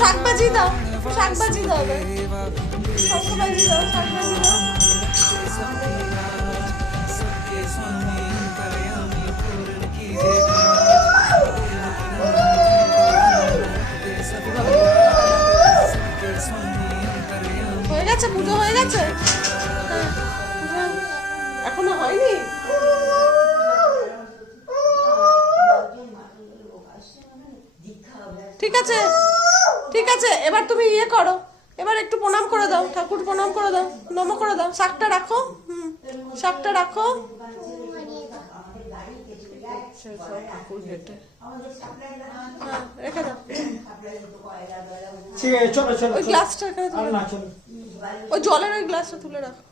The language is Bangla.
শাক বাজি দাও, শাক বাজি দাও, শাক বাজি দাও, শাক বাজি দাও। হয়ে গেছে, পুজো হয়ে গেছে? এখনো হয়নি? ঠিক আছে, ঠিক আছে, এবার তুমি ইয়ে করো, এবার একটু প্রণাম করে দাও, ঠাকুর প্রণাম করে দাও, নম করে দাও। শাকটা রাখো, শাকটা রাখো। হ্যাঁ, রেখে দাও। ওই গ্লাসটা এখানে তুলে, ওই জলের ওই গ্লাসটা তুলে রাখো।